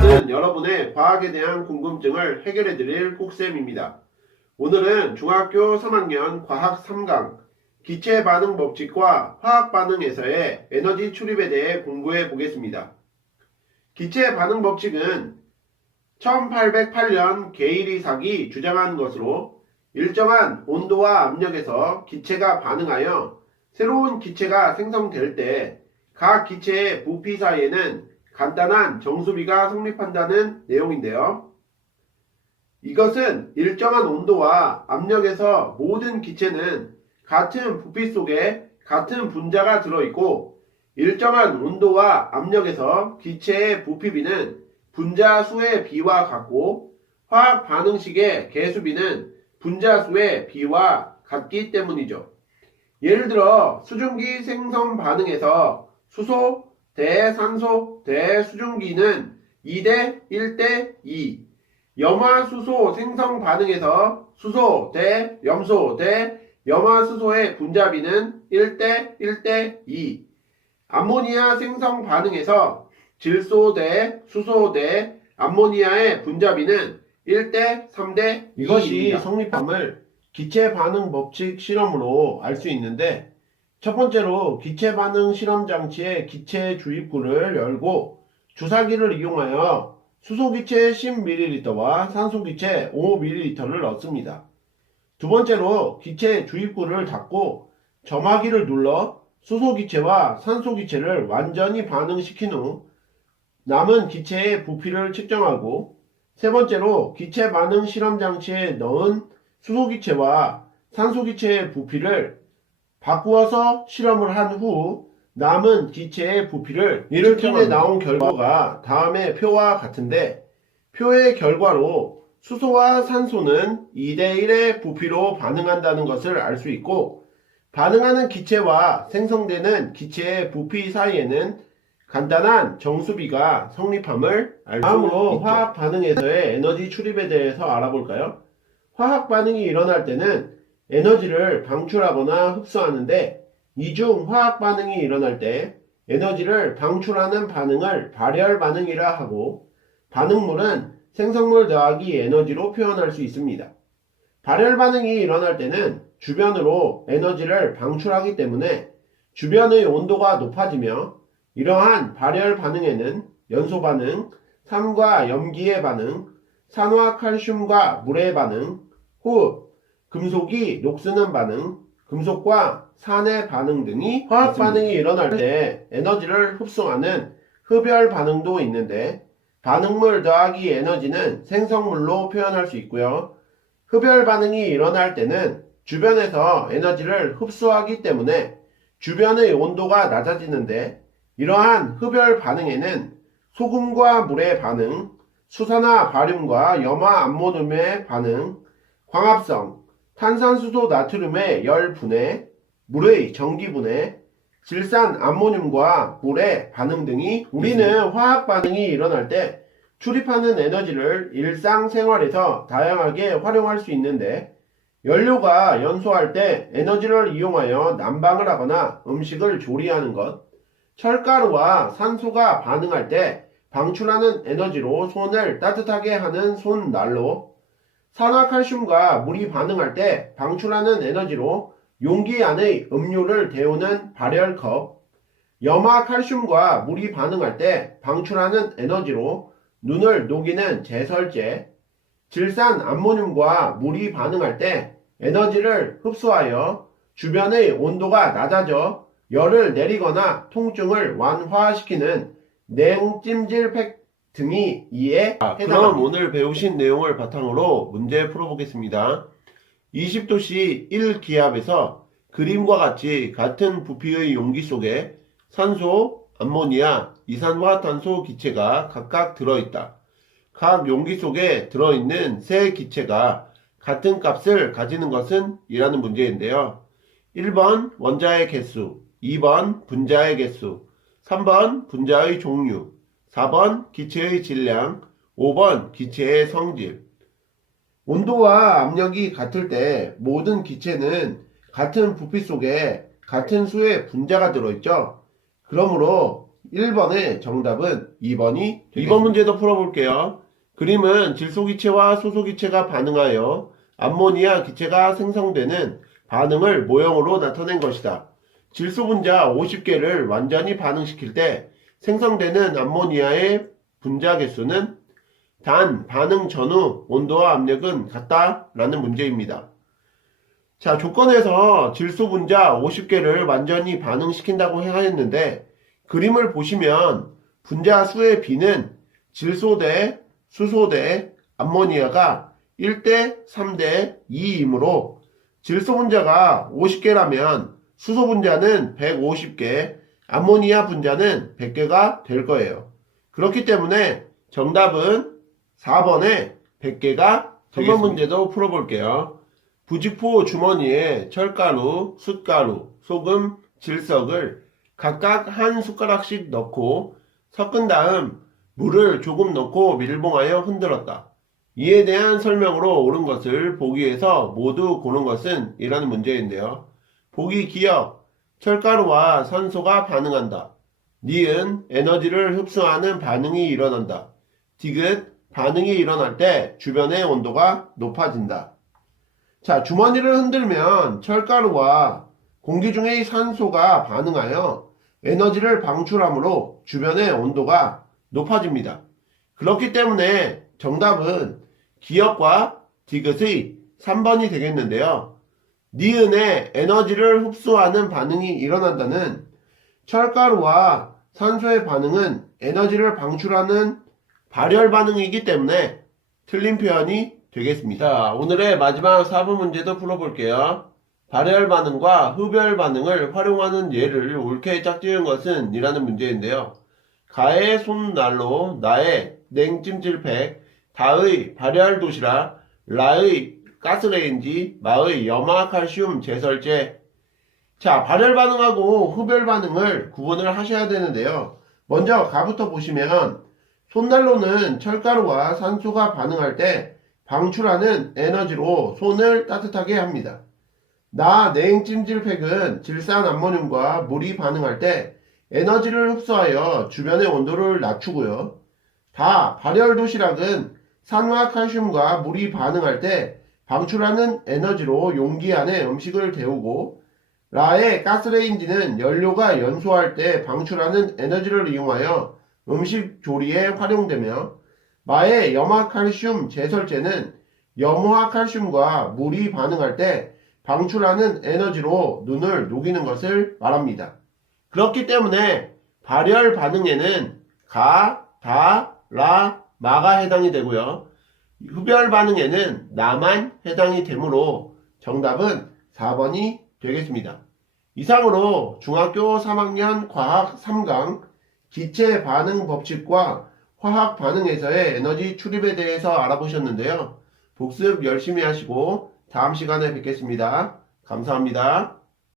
저는 여러분의 과학에 대한 궁금증을 해결해 드릴 꼭쌤입니다. 오늘은 중학교 3학년 과학 3강 기체 반응 법칙과 화학 반응에서의 에너지 출입에 대해 공부해 보겠습니다. 기체 반응 법칙은 1808년 게일 이삭이 주장한 것으로 일정한 온도와 압력에서 기체가 반응하여 새로운 기체가 생성될 때 각 기체의 부피 사이에는 간단한 정수비가 성립한다는 내용인데요. 이것은 일정한 온도와 압력에서 모든 기체는 같은 부피 속에 같은 분자가 들어있고 일정한 온도와 압력에서 기체의 부피비는 분자 수의 비와 같고 화학 반응식의 개수비는 분자 수의 비와 같기 때문이죠. 예를 들어 수증기 생성 반응에서 수소 대 산소 대 수증기는 2대 1대 2 염화수소 생성 반응에서 수소 대 염소 대 염화수소의 분자비는 1대 1대 2 암모니아 생성 반응에서 질소 대 수소 대 암모니아의 분자비는 1대 3대 이것이 성립함을 기체 반응 법칙 실험으로 알 수 있는데 첫 번째로 기체 반응 실험 장치의 기체 주입구를 열고 주사기를 이용하여 수소 기체 10ml와 산소 기체 5ml를 넣습니다. 두 번째로 기체 주입구를 닫고 점화기를 눌러 수소 기체와 산소 기체를 완전히 반응시킨 후 남은 기체의 부피를 측정하고 세 번째로 기체 반응 실험 장치에 넣은 수소 기체와 산소 기체의 부피를 바꾸어서 실험을 한 후 남은 기체의 부피를 이렇게 나온 결과가 다음의 표와 같은데 표의 결과로 수소와 산소는 2대1의 부피로 반응한다는 것을 알 수 있고 반응하는 기체와 생성되는 기체의 부피 사이에는 간단한 정수비가 성립함을 알수 있죠. 다음으로 화학 반응에서의 에너지 출입에 대해서 알아볼까요? 화학 반응이 일어날 때는 에너지를 방출하거나 흡수하는데 이중 화학 반응이 일어날 때 에너지를 방출하는 반응을 발열 반응이라 하고 반응물은 생성물 더하기 에너지로 표현할 수 있습니다. 발열 반응이 일어날 때는 주변으로 에너지를 방출하기 때문에 주변의 온도가 높아지며 이러한 발열 반응에는 연소 반응, 삼과 염기의 반응, 산화 칼슘과 물의 반응, 호흡, 금속이 녹쓰는 반응, 금속과 산의 반응 등이 화학 반응이 일어날 때 에너지를 흡수하는 흡열 반응도 있는데 반응물 더하기 에너지는 생성물로 표현할 수 있고요. 흡열 반응이 일어날 때는 주변에서 에너지를 흡수하기 때문에 주변의 온도가 낮아지는데 이러한 흡열 반응에는 소금과 물의 반응, 수산화 바륨과 염화 암모늄의 반응, 광합성, 탄산수소 나트륨의 열 분해, 물의 전기 분해, 질산 암모늄과 물의 반응 등이 우리는 화학 반응이 일어날 때 출입하는 에너지를 일상생활에서 다양하게 활용할 수 있는데 연료가 연소할 때 에너지를 이용하여 난방을 하거나 음식을 조리하는 것, 철가루와 산소가 반응할 때 방출하는 에너지로 손을 따뜻하게 하는 손난로, 산화칼슘과 물이 반응할 때 방출하는 에너지로 용기 안의 음료를 데우는 발열컵, 염화칼슘과 물이 반응할 때 방출하는 에너지로 눈을 녹이는 제설제, 질산 암모늄과 물이 반응할 때 에너지를 흡수하여 주변의 온도가 낮아져 열을 내리거나 통증을 완화시키는 냉찜질팩 등이 이에 해당합니다. 그럼 오늘 배우신 내용을 바탕으로 문제 풀어보겠습니다. 20도씨 1기압에서 그림과 같이 같은 부피의 용기 속에 산소, 암모니아, 이산화탄소 기체가 각각 들어있다. 각 용기 속에 들어있는 세 기체가 같은 값을 가지는 것은 이라는 문제인데요. 1번 원자의 개수, 2번 분자의 개수, 3번 분자의 종류, 4번 기체의 질량, 5번 기체의 성질. 온도와 압력이 같을 때 모든 기체는 같은 부피 속에 같은 수의 분자가 들어있죠. 그러므로 1번의 정답은 2번이 2번 문제도 풀어볼게요. 그림은 질소기체와 소소기체가 반응하여 암모니아 기체가 생성되는 반응을 모형으로 나타낸 것이다. 질소 분자 50개를 완전히 반응시킬 때 생성되는 암모니아의 분자 개수는 단 반응 전후 온도와 압력은 같다라는 문제입니다. 자, 조건에서 질소 분자 50개를 완전히 반응시킨다고 하였는데 그림을 보시면 분자 수의 비는 질소 대 수소 대 암모니아가 1대 3대 2이므로 질소 분자가 50개라면 수소 분자는 150개, 암모니아 분자는 100개가 될 거예요. 그렇기 때문에 정답은 4번에 100개가 3번 문제도 풀어볼게요. 부직포 주머니에 철가루, 숯가루, 소금, 질석을 각각 한 숟가락씩 넣고 섞은 다음 물을 조금 넣고 밀봉하여 흔들었다. 이에 대한 설명으로 옳은 것을 보기에서 모두 고른 것은 이라는 문제인데요. 보기 기억, 철가루와 산소가 반응한다. 니은, 에너지를 흡수하는 반응이 일어난다. 디귿, 반응이 일어날 때 주변의 온도가 높아진다. 자, 주머니를 흔들면 철가루와 공기 중의 산소가 반응하여 에너지를 방출하므로 주변의 온도가 높아집니다. 그렇기 때문에 정답은 기억과 디귿의 3번이 되겠는데요. 니은의 에너지를 흡수하는 반응이 일어난다는 철가루와 산소의 반응은 에너지를 방출하는 발열 반응이기 때문에 틀린 표현이 되겠습니다. 자, 오늘의 마지막 4분 문제도 풀어볼게요. 발열 반응과 흡열 반응을 활용하는 예를 옳게 짝지은 것은 이라는 문제인데요. 가의 손난로, 나의 냉찜질팩, 다의 발열 도시락, 라의 가스레인지, 마의 염화칼슘 제설제. 자, 발열 반응하고 흡열 반응을 구분을 하셔야 되는데요. 먼저 가부터 보시면 손난로는 철가루와 산소가 반응할 때 방출하는 에너지로 손을 따뜻하게 합니다. 나 냉찜질팩은 질산 암모늄과 물이 반응할 때 에너지를 흡수하여 주변의 온도를 낮추고요. 다 발열 도시락은 산화 칼슘과 물이 반응할 때 방출하는 에너지로 용기 안에 음식을 데우고 라의 가스레인지는 연료가 연소할 때 방출하는 에너지를 이용하여 음식 조리에 활용되며 마의 염화칼슘 제설제는 염화칼슘과 물이 반응할 때 방출하는 에너지로 눈을 녹이는 것을 말합니다. 그렇기 때문에 발열 반응에는 가, 다, 라, 마가 해당이 되고요. 흡열 반응에는 나만 해당이 되므로 정답은 4번이 되겠습니다. 이상으로 중학교 3학년 과학 3강 기체 반응 법칙과 화학 반응에서의 에너지 출입에 대해서 알아보셨는데요. 복습 열심히 하시고 다음 시간에 뵙겠습니다. 감사합니다.